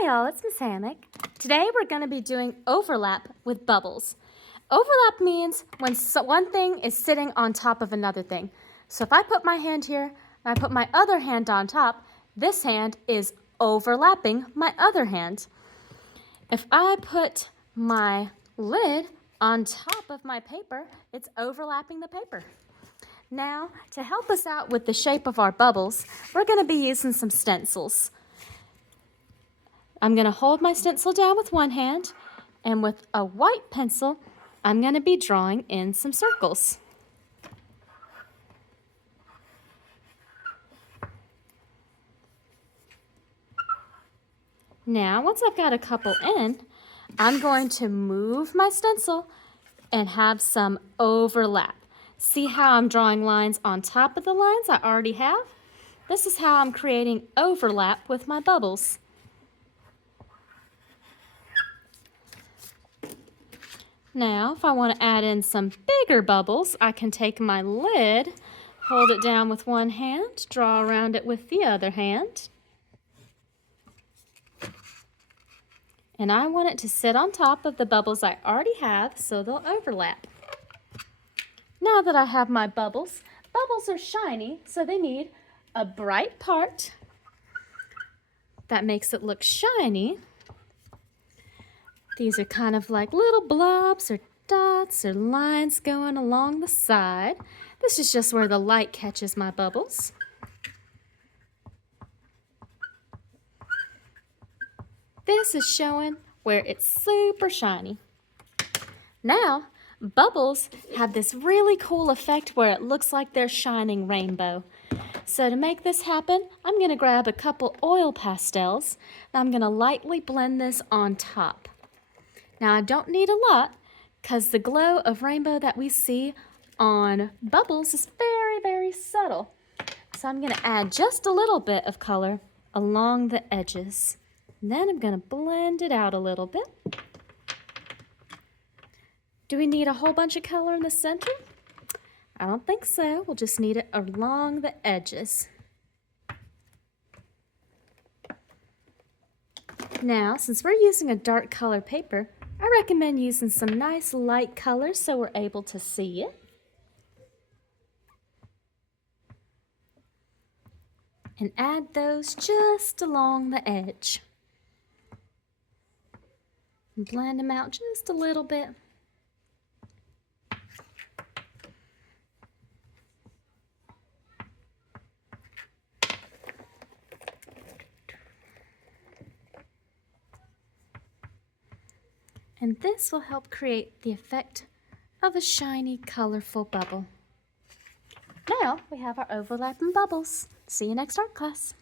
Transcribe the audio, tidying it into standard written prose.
Hi y'all, it's Miss Hammock. Today we're going to be doing overlap with bubbles. Overlap means when one thing is sitting on top of another thing. So if I put my hand here and I put my other hand on top, this hand is overlapping my other hand. If I put my lid on top of my paper, it's overlapping the paper. Now, to help us out with the shape of our bubbles, we're going to be using some stencils. I'm going to hold my stencil down with one hand, and with a white pencil, I'm going to be drawing in some circles. Now, once I've got a couple in, I'm going to move my stencil and have some overlap. See how I'm drawing lines on top of the lines I already have? This is how I'm creating overlap with my bubbles. Now, if I want to add in some bigger bubbles, I can take my lid, hold it down with one hand, draw around it with the other hand. And I want it to sit on top of the bubbles I already have so they'll overlap. Now that I have my bubbles, bubbles are shiny, so they need a bright part that makes it look shiny. These are kind of like little blobs or dots or lines going along the side. This is just where the light catches my bubbles. This is showing where it's super shiny. Now, bubbles have this really cool effect where it looks like they're shining rainbow. So to make this happen, I'm going to grab a couple oil pastels and I'm going to lightly blend this on top. Now I don't need a lot because the glow of rainbow that we see on bubbles is very, very subtle. So I'm going to add just a little bit of color along the edges. And then I'm going to blend it out a little bit. Do we need a whole bunch of color in the center? I don't think so. We'll just need it along the edges. Now, since we're using a dark color paper, I recommend using some nice light colors so we're able to see it. And add those just along the edge. And blend them out just a little bit. And this will help create the effect of a shiny, colorful bubble. Now we have our overlapping bubbles. See you next art class.